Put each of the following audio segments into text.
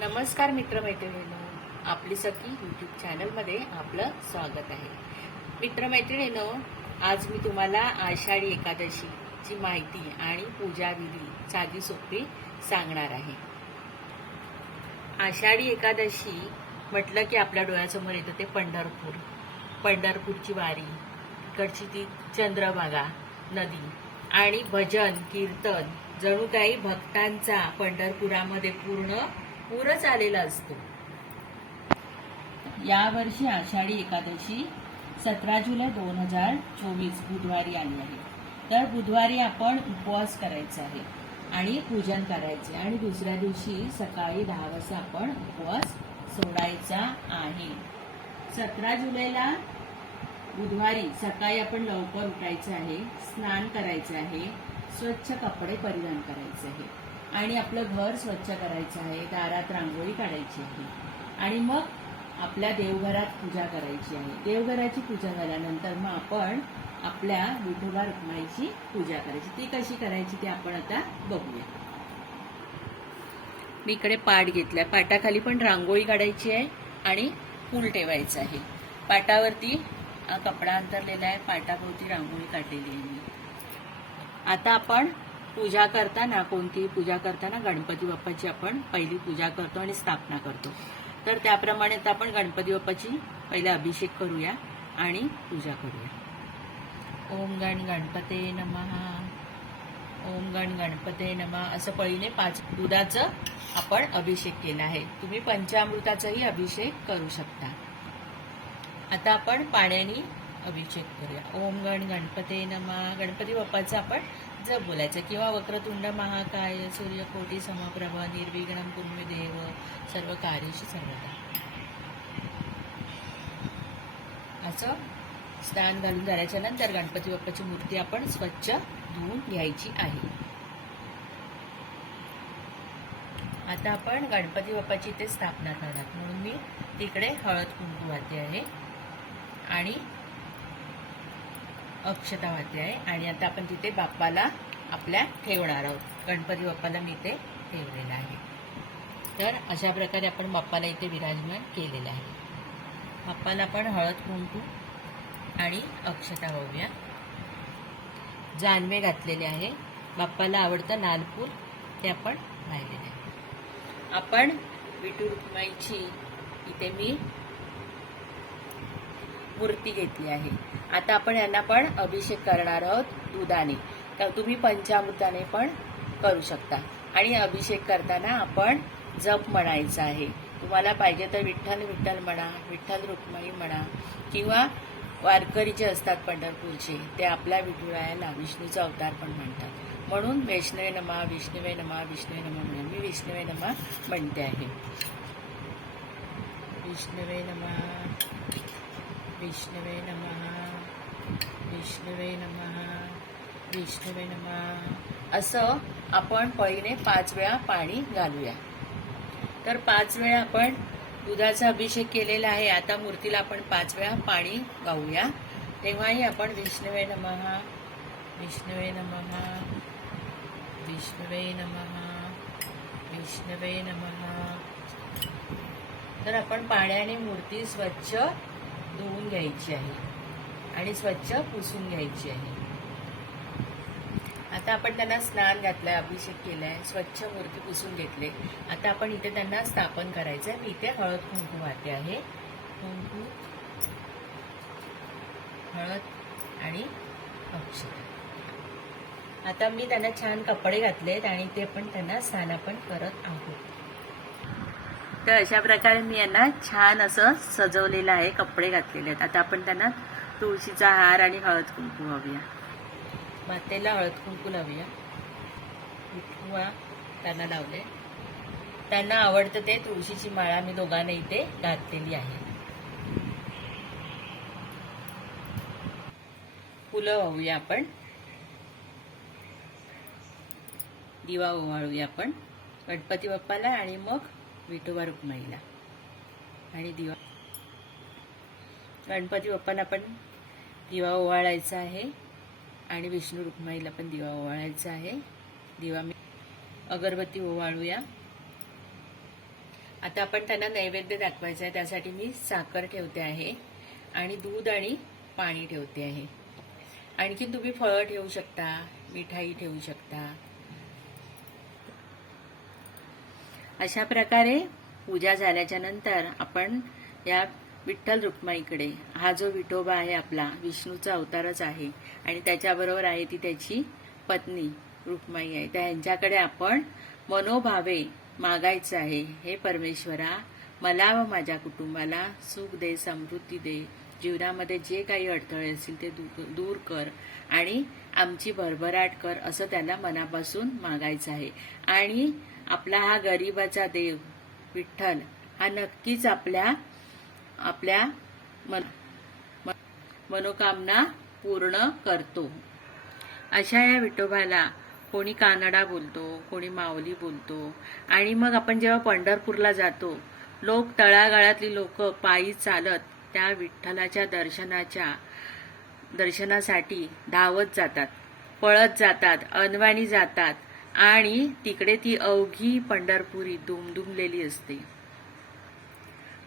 नमस्कार मित्रमैत्रिणींनो. आपली सखी यूट्यूब चॅनलमध्ये आपलं स्वागत आहे. मित्रमैत्रिणीनो आज मी तुम्हाला आषाढी एकादशीची माहिती आणि पूजाविधी साधी सोपी सांगणार आहे. आषाढी एकादशी म्हटलं की आपल्या डोळ्यासमोर येतं ते पंढरपूर. पंढरपूरची वारी इकडची ती चंद्रभागा नदी आणि भजन कीर्तन जणू काही भक्तांचा पंढरपुरामध्ये पूर्ण पूरच आलेला असतो. यावर्षी आषाढी एकादशी सतरा जुलै दोन हजार चोवीस बुधवारी आली आहे. तर बुधवारी आपण उपवास करायचा आहे आणि पूजन करायचे आणि दुसऱ्या दिवशी सकाळी दहा वाजता आपण उपवास सोडायचा आहे. सतरा जुलैला बुधवारी सकाळी आपण लवकर उठायचं आहे स्नान करायचं आहे स्वच्छ कपडे परिधान करायचे आहे. आणि आपलं घर स्वच्छ करायचं आहे दारात रांगोळी काढायची आहे. आणि मग आपल्या देवघरात पूजा करायची आहे. देवघराची पूजा झाल्यानंतर मग आपण आपल्या विठोबा रुक्माईची पूजा करायची. ती कशी करायची ती आपण आता बघूया. मी इकडे पाट घेतला पाटाखाली पण रांगोळी काढायची आहे आणि फूल ठेवायचं आहे. पाटावरती कपडा अंतरलेला आहे. पाटाभोवती रांगोळी काढलेली आहे मी. आता आपण पूजा करताना कोणतीही पूजा करताना गणपती बाप्पाची आपण पहिली पूजा करतो आणि स्थापना करतो. तर त्याप्रमाणे तर आपण गणपती बाप्पाची पहिले अभिषेक करूया आणि पूजा करूया. ओम गण गणपते नमहा ओम गण गणपते नमा. असं पळीने पाच दुधाचं आपण अभिषेक केला आहे. तुम्ही पंचामृताचाही अभिषेक करू शकता. आता आपण पाण्याने अभिषेक करूया. ओम गण गणपते नमा. गणपती बाप्पाचं आपण जर बोलायचं किंवा वक्रतुंड महाकाय सूर्यकोटी समप्रभ निर्विघ्नम कुर्मे देव सर्व कार्यशी सर्वदा असं स्नान घालून झाल्याच्यानंतर गणपती बाप्पाची मूर्ती आपण स्वच्छ धुवून घ्यायची आहे. आता आपण गणपती बाप्पाची इथे स्थापना करणार. म्हणून मी तिकडे हळद कुंकू वाहते आहे. आणि अक्षता वाहते आहे आणि आता आपण तिथे बाप्पाला आपल्या ठेवणार आहोत. गणपती बाप्पाला मी इथे ठेवलेलं आहे. तर अशा प्रकारे आपण बाप्पाला इथे विराजमान केलेलं आहे. बाप्पाला आपण हळद कुंकू आणि अक्षता वाहूया. जानवे घातलेले आहे. बाप्पाला आवडतं लालपूर ते आपण राहिलेले आहे. आपण विठू रुक्माईची इथे मी मूर्ती घेतली आहे. आता आपण यांना पण अभिषेक करणार आहोत दुधाने. तर तुम्ही पंचामृताने पण करू शकता. आणि अभिषेक करताना आपण जप म्हणायचा आहे. तुम्हाला पाहिजे तर विठ्ठल विठ्ठल म्हणा विठ्ठल रुक्माई म्हणा किंवा वारकरी जे असतात पंढरपूरचे ते आपल्या विठुरायाला विष्णूचा अवतार पण म्हणतात. म्हणून वैष्णवे नमा विष्णवे नमा विष्णवे नमा म्हणून मी विष्णवे नमा म्हणते आहे. विष्णवे नमा. विष्णवे नमः। विष्णवे नमः। विष्णवे नमः। असं आपण पळीने पाच वेळा पाणी घालूया. तर पाच वेळा आपण दुधाचा अभिषेक केलेला आहे. आता मूर्तीला आपण पाच वेळा पाणी गाऊया तेव्हाही आपण विष्णवे नमः। विष्णवे नमः। विष्णवे नमः। विष्णवे नमः। तर आपण पाण्याने मूर्ती स्वच्छ धुवून घ्यायची आहे आणि स्वच्छ पुसून घ्यायची आहे. आता आपण त्यांना स्नान घातलंय अभिषेक केलाय स्वच्छ मूर्ती पुसून घेतले. आता आपण इथे त्यांना स्थापन करायचंय. मी इथे हळद कुंकू वाहते आहे. कुंकू हळद आणि अक्षर आता मी त्यांना छान कपडे घातलेत आणि ते पण त्यांना स्नान आपण करत आहोत. तर अशा प्रकारे मी यांना छान असं सजवलेलं आहे कपडे घातलेले आहेत. आता आपण त्यांना तुळशीचा हार आणि हळद कुंकू लावूया. मातेला हळद कुंकू लावूया. किंवा त्यांना लावले. त्यांना आवडतं ते तुळशीची माळा मी दोघांना इथे घातलेली आहे. फुलं वाहूया आपण. दिवा ओवाळूया आपण. गणपती बाप्पाला आणि मग विठोबा रुक्माईला. आणि दिवा गणपती बाप्पाला पण दिवा ओवाळायचा आहे. आणि विष्णू रुक्माईला पण दिवा ओवाळायचा आहे. दिवा मी अगरबत्ती ओवाळूया. आता आपण त्यांना नैवेद्य दाखवायचं आहे. त्यासाठी मी साखर ठेवते आहे. आणि दूध आणि पाणी ठेवते आहे. आणखी तुम्ही फळं ठेवू शकता मिठाई ठेवू शकता. अशा प्रकारे पूजा झाल्याच्यानंतर आपण या विठ्ठल रुक्माईकडे हा जो विठोबा आहे आपला विष्णूचा अवतारच आहे आणि त्याच्याबरोबर आहे ती त्याची पत्नी रुक्माई आहे. त्या यांच्याकडे आपण मनोभावे मागायचं आहे. हे परमेश्वरा मला व माझ्या कुटुंबाला सुख दे समृद्धी दे. जीवनामध्ये जे काही अडथळे असतील ते दूर कर आणि आमची भरभराट कर असं त्याला मनापासून मागायचं आहे. आणि आपला हा गरिबाचा देव विठ्ठल हा नक्कीच आपल्या आपल्या मन मन- मनोकामना पूर्ण करतो. अशा या विठोबाला कोणी कानडा बोलतो कोणी माऊली बोलतो. आणि मग आपण जेव्हा पंढरपूरला जातो लोक तळागाळातली लोक पायी चालत त्या विठ्ठलाच्या दर्शनाच्या दर्शनासाठी धावत जातात पळत जातात अनवाणी जातात. आणि तिकडे ती अवघी पंढरपुरी दुमदुमलेली असते.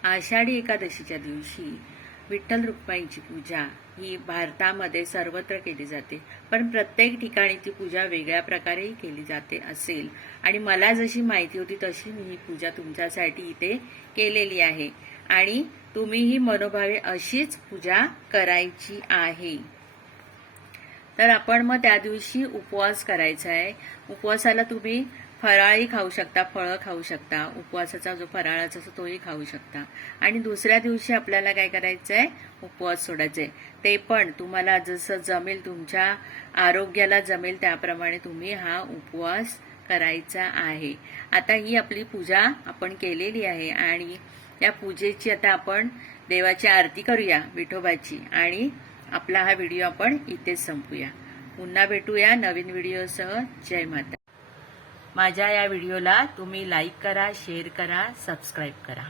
आषाढी एकादशीच्या दिवशी विठ्ठल रुक्माईची पूजा ही भारतामध्ये सर्वत्र केली जाते. पण प्रत्येक ठिकाणी ती पूजा वेगळ्या प्रकारेही केली जाते असेल. आणि मला जशी माहिती होती तशी मी ही पूजा तुमच्यासाठी इथे केलेली आहे. आणि तुम्हीही मनोभावे अशीच पूजा करायची आहे. तर आपण मग त्या दिवशी उपवास करायचा आहे. उपवासाला तुम्ही फराळही खाऊ शकता फळं खाऊ शकता. उपवासाचा जो फराळाचा असतो तोही खाऊ शकता. आणि दुसऱ्या दिवशी आपल्याला काय करायचं आहे उपवास सोडायचा आहे ते पण तुम्हाला जसं जमेल तुमच्या आरोग्याला जमेल त्याप्रमाणे तुम्ही हा उपवास करायचा आहे. आता ही आपली पूजा आपण केलेली आहे आणि या पूजेची आता आपण देवाची आरती करूया विठोबाची. आणि आपला हा व्हिडिओ आपण इथेच संपूया. पुन्हा भेटूया नवीन व्हिडिओसह. जय माता. माझ्या या व्हिडिओला तुम्ही लाईक करा शेअर करा सबस्क्राईब करा.